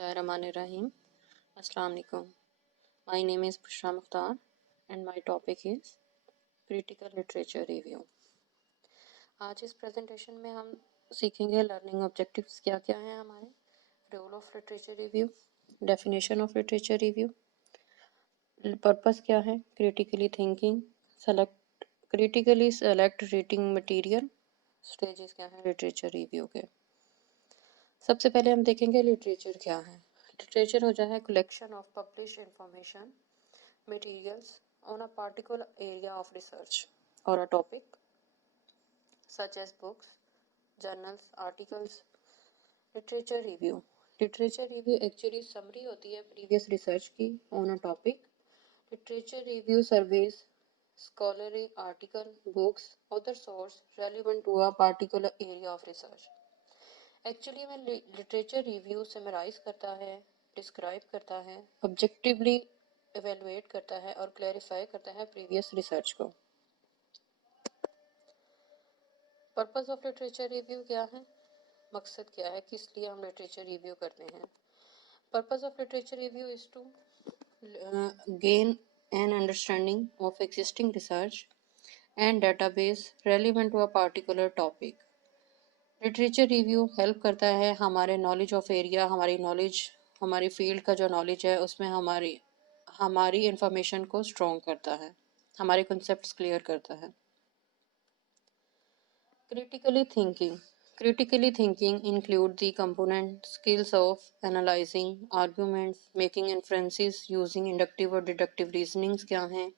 Bismillahirrahmanirrahim. Assalamu alaikum. My name is Bushra Mukhtar and my topic is Critical Literature Review. आज इस presentation में हम सीखेंगे learning objectives क्या क्या हैं हमारे, role of literature review, definition of literature review, purpose क्या है, critically thinking, critically select reading material, stages क्या हैं लिटरेचर रिव्यू के। सबसे पहले हम देखेंगे लिटरेचर क्या है। लिटरेचर हो जाए collection of publish information materials on a particular area of research or a topic such as books, journals, articles. Literature review. Literature review actually summary होती है previous research की on a topic. Literature review surveys scholarly article, books, other source relevant to a particular area of research. Actually में literature review summarize करता है, describe करता है, objectively evaluate करता है और clarify करता है previous research को। Purpose of literature review क्या है, मकसद क्या है, किस लिए हम literature review करते हैं। Purpose of literature review is to gain an understanding of existing research and database relevant to a particular topic. Literature review help करता है हमारे नॉलेज ऑफ एरिया, हमारी नॉलेज, हमारी फील्ड का जो नॉलेज है उसमें हमारी इंफॉर्मेशन को स्ट्रॉन्ग करता है, हमारे कॉन्सेप्ट्स क्लियर करता है। Critically thinking include the component skills of analysing arguments, making inferences using inductive और डिडक्टिव रीजनिंग्स क्या हैं,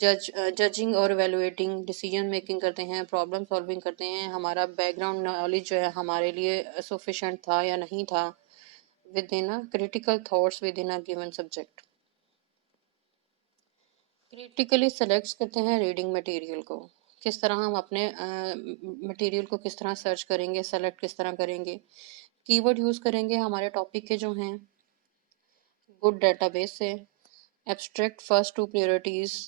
जजिंग और एवेलुएटिंग, डिसीजन मेकिंग करते हैं, प्रॉब्लम सॉल्विंग करते हैं, हमारा बैकग्राउंड नॉलेज जो है हमारे लिए सफिशेंट था या नहीं था, with in a critical thoughts with in a given subject. Critically select करते हैं रीडिंग मटेरियल को, किस तरह हम अपने मटेरियल को किस तरह सर्च करेंगे, सेलेक्ट किस तरह करेंगे, कीवर्ड यूज़ करेंगे हमारे टॉपिक के जो हैं, गुड डेटाबेस से, abstract first two priorities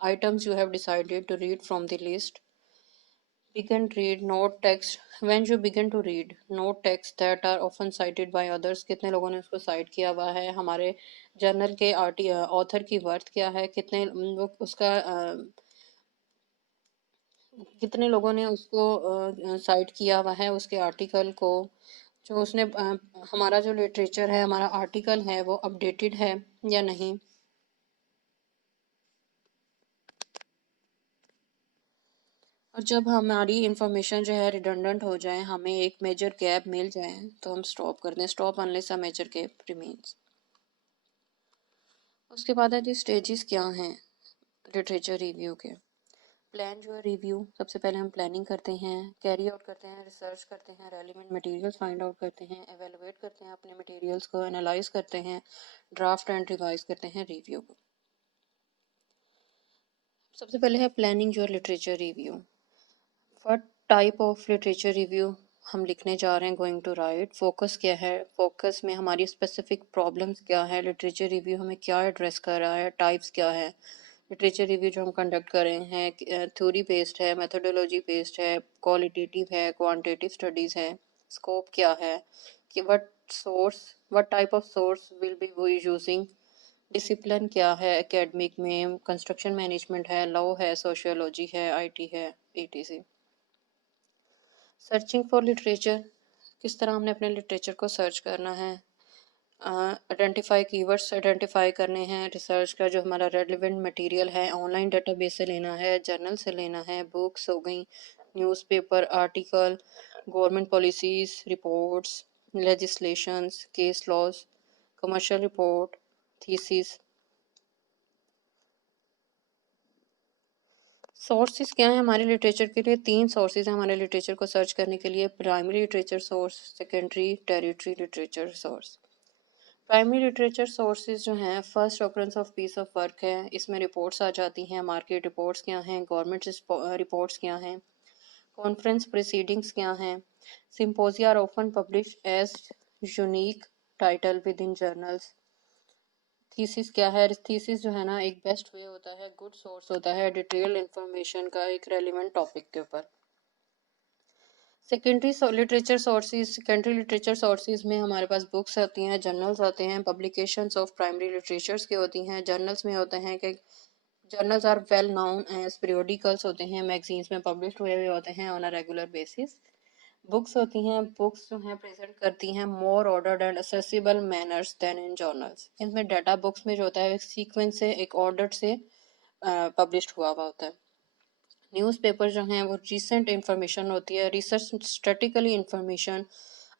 items you have decided to read from the list. Begin read note text. When you begin to read note text that are often cited by others, कितने लोगों ने उसको site किया हुआ है, हमारे journal के author की वर्थ क्या है, कितने लोग उसका कितने लोगों ने उसको साइट किया हुआ है उसके आर्टिकल को, जो उसने हमारा जो लिटरेचर है, हमारा आर्टिकल है वो अपडेटेड है या नहीं। और जब हमारी इंफॉर्मेशन जो है रिडंडेंट हो जाए, हमें एक मेजर गैप मिल जाए, तो हम स्टॉप कर दें, stop unless a major gap remains. उसके बाद है जी स्टेजेस क्या हैं लिटरेचर रिव्यू के। प्लान जो है रिव्यू, सबसे पहले हम प्लानिंग करते हैं, कैरी आउट करते हैं, रिसर्च करते हैं, रेलिवेंट मटेरियल्स फाइंड आउट करते हैं, एवेलुएट करते हैं अपने मटेरियल्स को, एनालाइज करते हैं, ड्राफ्ट एंड रिवाइज करते हैं रिव्यू को। सबसे पहले है प्लानिंग जो है literature review. What type of literature review हम लिखने जा रहे हैं, गोइंग टू राइट, फोकस क्या है, फोकस में हमारी स्पेसिफिक प्रॉब्लम्स क्या है, लिटरेचर रिव्यू हमें क्या एड्रेस कर रहा है, टाइप्स क्या है, लिटरेचर रिव्यू जो हम कंडक्ट कर रहे हैं थ्योरी बेस्ड है, मेथोडोलॉजी बेस्ड है, क्वालिटेटिव है, क्वांटिटेटिव स्टडीज़ है, स्कोप क्या है, कि what type of source will be we using, discipline क्या है एकेडमिक में, कंस्ट्रक्शन मैनेजमेंट है, लॉ है, सोशियोलॉजी है, आईटी है, etc। सर्चिंग फॉर लिटरेचर, किस तरह हमने अपने लिटरेचर को सर्च करना है, आइडेंटिफाई कीवर्ड्स आइडेंटिफाई करने हैं, रिसर्च का जो हमारा रेलिवेंट मटेरियल है ऑनलाइन डेटाबेस से लेना है, जर्नल से लेना है, बुक्स हो गई, newspaper, article, government policies, reports, legislations, case laws, commercial report, thesis. Sources क्या है हमारे लिटरेचर के लिए, 3 सोर्सेज हैं हमारे लिटरेचर को सर्च करने के लिए, primary literature source, secondary territory literature source. Primary literature sources जो हैं, first occurrence of peace of work है, इसमें रिपोर्ट्स आ जाती हैं, मार्केट रिपोर्ट्स क्या हैं, गवर्नमेंट रिपोर्ट्स क्या हैं, कॉन्फ्रेंस प्रोसीडिंग्स क्या हैं, symposia are often publish as unique title with in journals. Thesis क्या है, थीसिस जो है ना एक बेस्ट वे होता है, गुड सोर्स होता है डिटेल इंफॉर्मेशन का एक रेलिवेंट टॉपिक के ऊपर। सेकेंडरी लिटरेचर सोर्सेज में हमारे पास बुक्स आती हैं, जर्नल्स आते हैं, पब्लिकेशंस ऑफ प्राइमरी लिटरेचर्स की होती हैं। जर्नल्स में होते हैं कि journals are well known as periodicals होते हैं, मैगजीन्स में पब्लिश हुए हुए होते हैं on a regular basis. Books होती हैं, बुक्स जो हैं प्रेजेंट करती हैं more ordered and accessible manners than in journals. इनमें डाटा बुक्स में जो होता है एक सीक्वेंस से, एक ऑर्डर से पब्लिश हुआ हुआ होता है। न्यूज़पेपर जो हैं वो रिसेंट इंफॉर्मेशन होती है, research statically information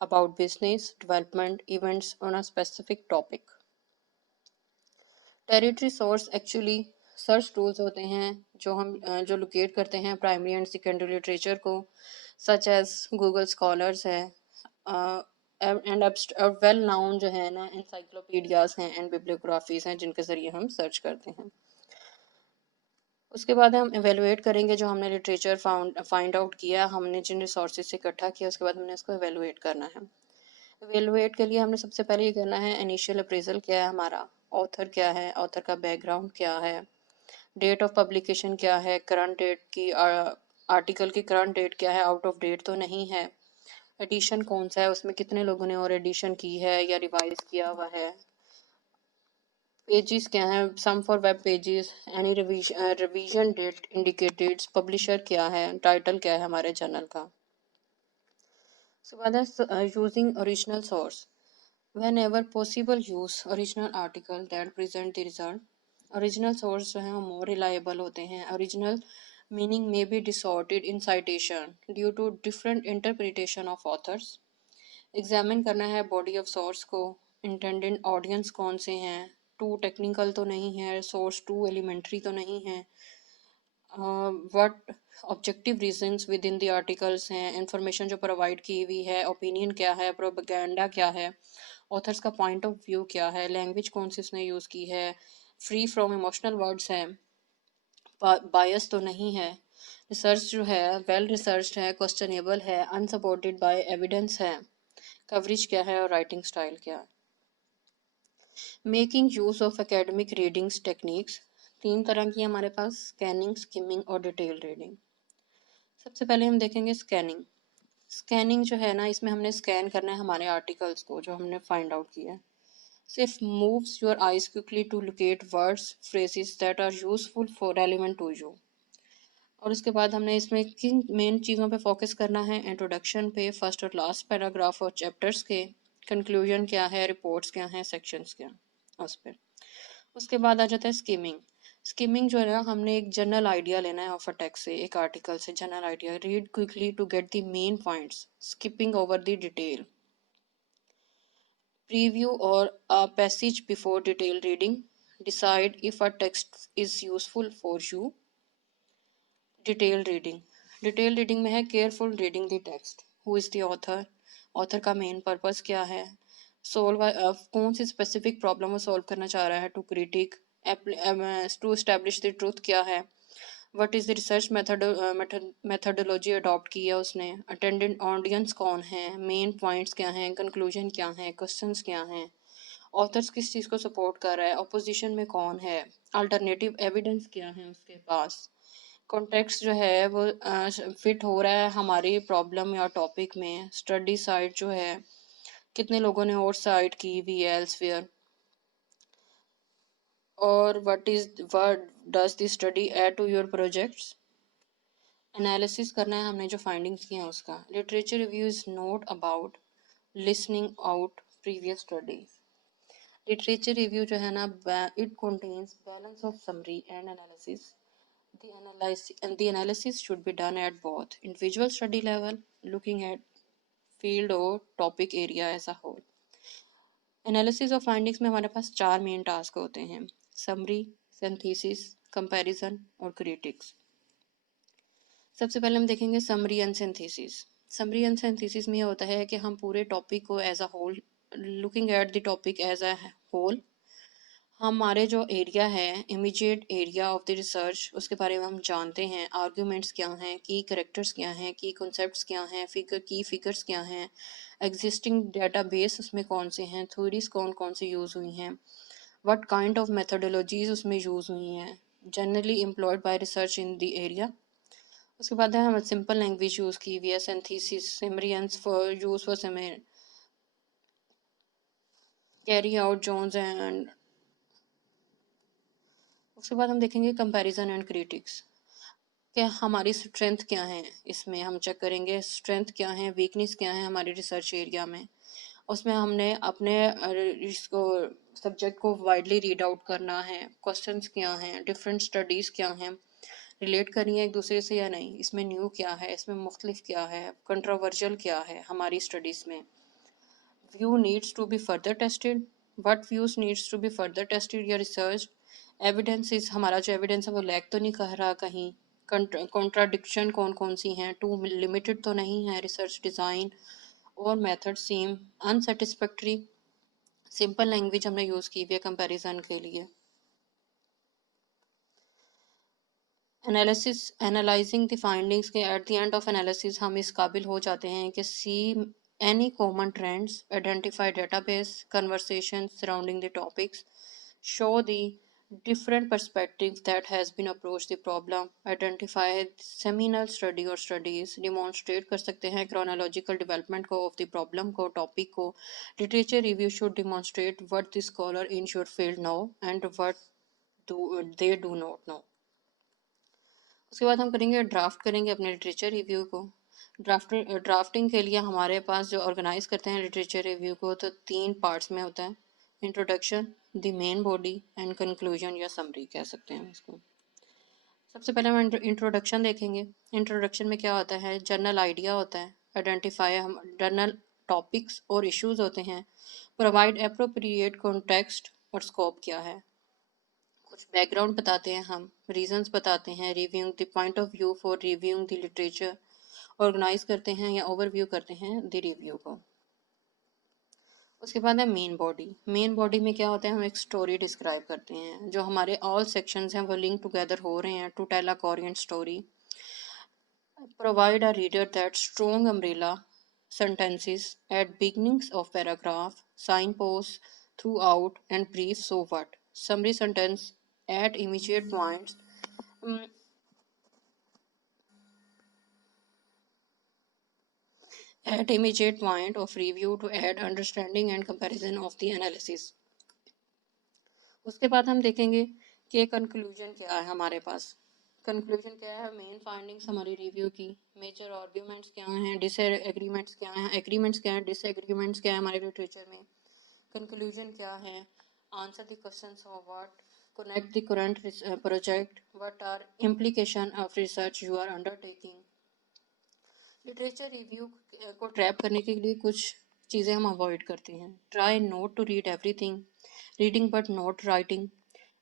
about business development events on a specific topic. Territory source actually search tools होते हैं जो लोकेट करते हैं प्राइमरी एंड सेकेंडरी लिटरेचर को, सच एज गूगल स्कॉलर्स है एंड वेल नाउन जो है ना इंसाइक्लोपीडियाज हैं एंड बिब्लियोग्राफीज हैं जिनके ज़रिए हम सर्च करते हैं। उसके बाद हम एवेलुएट करेंगे जो हमने लिटरेचर फाइंड आउट किया, हमने जिन रिसोर्सेज से इकट्ठा किया, उसके बाद हमने इसको एवेलुएट करना है। एवेलुएट के लिए हमने सबसे पहले ये करना है इनिशियल अप्रेजल क्या है हमारा, ऑथर क्या है, ऑथर का बैकग्राउंड क्या है, डेट ऑफ पब्लिकेशन क्या है, करंट डेट की आर्टिकल की करंट डेट क्या है, आउट ऑफ डेट तो नहीं है, एडिशन कौन सा है, उसमें कितने लोगों ने और एडिशन की है या रिवाइज किया हुआ है, पेजेस क्या है, some for web pages, any revision date indicated, publisher क्या है, टाइटल क्या है हमारे जर्नल का। उसके बाद है using original source, whenever possible use original article that present the result. Original source जो है वो more reliable होते हैं। Original meaning may be distorted in citation due to different interpretation of authors. Examine करना है body of source को, intended audience कौन से हैं, too technical तो नहीं है, source too elementary तो नहीं है, what objective reasons within the articles हैं, information जो provide की हुई है, opinion क्या है, propaganda क्या है, ऑथर्स का पॉइंट ऑफ व्यू क्या है, लैंग्वेज कौन सी उसने यूज़ की है, फ्री फ्रॉम इमोशनल वर्ड्स है, बायस तो नहीं है, रिसर्च जो है वेल रिसर्च है, क्वेश्चनेबल है, अनसपोर्टेड बाय एविडेंस है, कवरेज क्या है और राइटिंग स्टाइल क्या है। Making use of academic readings techniques, तीन तरह की हमारे पास, स्कैनिंग, स्किमिंग और डिटेल रीडिंग। सबसे पहले हम देखेंगे स्कैनिंग। स्कैनिंग जो है ना, इसमें हमने स्कैन करना है हमारे आर्टिकल्स को जो हमने फाइंड आउट किया है। Sif moves your eyes quickly to locate words, phrases that are useful for relevant to you. और उसके बाद हमने इसमें किन मेन चीज़ों पे फोकस करना है, इंट्रोडक्शन पे, फर्स्ट और लास्ट पैराग्राफ और चैप्टर्स के, कंक्लूजन क्या है, रिपोर्ट्स क्या हैं, सेक्शंस क्या, उस पर। उसके बाद आ जाता है स्कीमिंग। स्कीमिंग जो है ना, हमने एक जनरल आइडिया लेना है ऑफ अ टेक्स्ट से, एक आर्टिकल से general idea, read quickly to get the main points, skipping over the detail, preview or a passage before detailed reading, decide if a text is useful for you. Detail reading में है careful reading the text, who is the author, author का main purpose क्या है, solve कौन सी specific problem वो solve करना चाह रहा है, to critique, to establish the truth क्या है, what is the research methodology adopt की है उसने, अटेंडेंट ऑडियंस कौन है, मेन पॉइंट्स क्या हैं, कंक्लूजन क्या है, क्वेश्चंस क्या हैं, ऑथर्स किस चीज़ को सपोर्ट कर रहा है, अपोजिशन में कौन है, अल्टरनेटिव एविडेंस क्या है उसके पास, कॉन्टेक्स्ट जो है वो फिट हो रहा है हमारी प्रॉब्लम या टॉपिक में, स्टडी साइट जो है कितने लोगों ने और साइट की भी है एल्सवेयर, और what does the study add to your projects. Analysis करना है हमने जो फाइंडिंग्स की हैं उसका। Literature review is not about listing out previous studies. Literature review जो है ना, it contains balance of summary and analysis. The analysis should be done at both individual study level, looking at field or topic area as a whole. Analysis of findings में हमारे पास चार main task होते हैं, summary, synthesis, comparison और critiques. सबसे पहले हम देखेंगे summary and synthesis. Summary and synthesis में ये होता है कि हम पूरे टॉपिक को as a whole, looking at the topic as a whole, हमारे जो एरिया है, immediate area of the research, उसके बारे में हम जानते हैं, आर्ग्यूमेंट्स क्या हैं, की करेक्टर्स क्या हैं, की कॉन्सेप्ट्स क्या हैं, फिगर्स क्या हैं, एग्जिस्टिंग डेटाबेस उसमें कौन से हैं, थ्योरीज कौन कौन सी यूज़ हुई हैं, व्हाट काइंड ऑफ मेथोडोलॉजीज उसमें यूज़ हुई हैं, generally employed by research in the area, उसके बाद है हम सिंपल लैंग्वेज यूज़ की हुई है, सिंथेसिस, सिमरियंस for use for simmer, carry out Jones and. उसके बाद हम देखेंगे कंपैरिजन एंड क्रिटिक्स, कि हमारी स्ट्रेंथ क्या है, इसमें हम चेक करेंगे स्ट्रेंथ क्या है, वीकनेस क्या है हमारे रिसर्च एरिया में। उसमें हमने अपने इसको सब्जेक्ट को वाइडली रीड आउट करना है, क्वेश्चंस क्या हैं, डिफरेंट स्टडीज़ क्या हैं, रिलेट करिए एक दूसरे से या नहीं, इसमें न्यू क्या है, इसमें मुख्तलिफ क्या है, कंट्रोवर्शियल क्या है हमारी स्टडीज़ में। View needs to be further tested, what views needs to be further tested या रिसर्च, एविडेंस इज हमारा जो एविडेंस है वो लैग तो नहीं कर रहा कहीं, कॉन्ट्राडिक्शन कौन कौन सी हैं, टू लिमिटेड तो नहीं है रिसर्च डिज़ाइन, और method same unsatisfactory. Simple language हमने यूज़ की हुई है कंपैरिजन के लिए। एनालिसिस, एनालाइजिंग द फाइंडिंग्स के at the end of analysis हम इस काबिल हो जाते हैं कि see any common trends, identify database conversation surrounding the topics, show the different perspective that has been approached the problem, identify seminal study or studies, demonstrate कर सकते हैं chronological development को of the problem को, topic को। literature review should demonstrate what the scholar in your field know and what do they do not know। उसके बाद हम करेंगे ड्राफ्ट, करेंगे अपने लिटरेचर रिव्यू को। ड्राफ्टिंग के लिए हमारे पास जो ऑर्गेनाइज करते हैं लिटरेचर रिव्यू को, तो 3 पार्ट्स में होता है, introduction, the main body and conclusion या समरी कह सकते हैं इसको। सबसे पहले हम इंट्रोडक्शन देखेंगे। इंट्रोडक्शन में क्या होता है, जनरल आइडिया होता है, आइडेंटिफाई हम जनरल टॉपिक्स और इश्यूज होते हैं, प्रोवाइड अप्रोप्रिएट कॉन्टेक्स्ट और स्कोप क्या है, कुछ बैकग्राउंड बताते हैं हम, रीजंस बताते हैं, reviewing the point of view for reviewing the literature, organise करते हैं या ओवरव्यू करते हैं द रिव्यू को। उसके बाद है मेन बॉडी। मेन बॉडी में क्या होता है, हम एक स्टोरी डिस्क्राइब करते हैं, जो हमारे ऑल सेक्शंस हैं वो लिंक टुगेदर हो रहे हैं to tell a coherent story, provide a reader that strong umbrella sentences at beginnings of paragraph, signposts throughout and brief so what, summary sentence at immediate points, um, at immediate point of review to add understanding and comparison of the analysis। उसके बाद हम देखेंगे कि conclusion क्या है हमारे पास। Conclusion क्या है, मेन फाइंडिंग्स हमारी रिव्यू की, मेजर आर्ग्यूमेंट्स क्या हैं, डिसएग्रीमेंट्स क्या हैं, एग्रीमेंट्स क्या हैं, डिसएग्रीमेंट्स क्या है हमारे लिटरेचर में, कंक्लूजन क्या है, answer the questions of what, connect the current project, what are implication of research you are undertaking। Literature review को ट्रैप करने के लिए कुछ चीज़ें हम अवॉइड करते हैं। Try not to read everything, reading but not writing,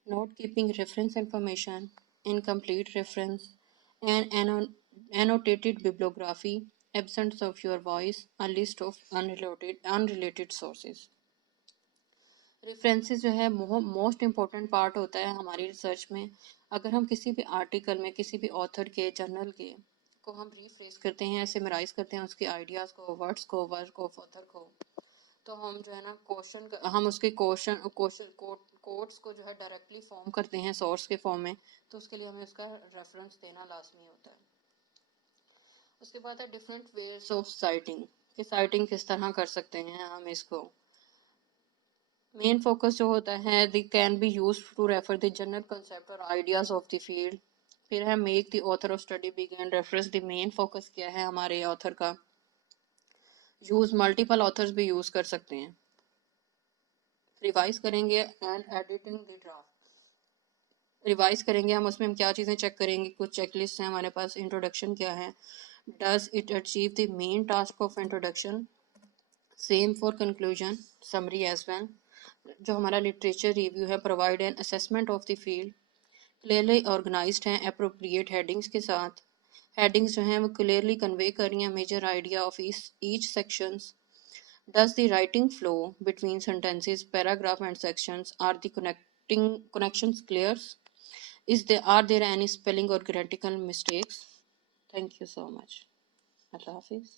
not keeping reference information, incomplete reference and annotated bibliography, absence of your voice, a list of unrelated sources। References जो है मोस्ट इम्पॉर्टेंट पार्ट होता है हमारी research में। अगर हम किसी भी आर्टिकल में किसी भी ऑथर के, जर्नल के को हम रीफ्रेस करते हैं, सिमराइज करते हैं उसके आइडियाज़ को, वर्ड्स को, वर्क ऑफ ऑथर को, तो हम जो है ना हम उसके क्वेश्चन कोट्स को जो है डायरेक्टली फॉर्म करते हैं सोर्स के फॉर्म में, तो उसके लिए हमें उसका रेफरेंस देना लाजमी होता है। उसके बाद है डिफरेंट वेज ऑफ साइटिंग, कि साइटिंग किस तरह कर सकते हैं हम इसको। मेन फोकस जो होता है the can be use to refer the general concept और आइडियाज ऑफ द फील्ड। फिर है make the author of study begin reference, the main focus क्या है हमारे ऑथर का। यूज मल्टीपल ऑथर्स भी यूज कर सकते हैं। रिवाइज करेंगे and editing the draft, revise करेंगे हम, उसमें हम क्या चीज़ें चेक करेंगे, कुछ चेकलिस्ट हैं हमारे पास। इंट्रोडक्शन क्या है, does it achieve the main task of introduction, same for conclusion, summary as well. जो हमारा लिटरेचर रिव्यू है, provide an assessment of the field, clearly organised हैं अप्रोप्रिएट हेडिंग्स के साथ। हेडिंग्स जो हैं वो क्लियरली कन्वे कर रही हैं major idea of each sections. Does the writing flow between sentences, paragraph and sections, are the connections clear? Are there any spelling or grammatical mistakes? Thank you so much. Allah Hafiz.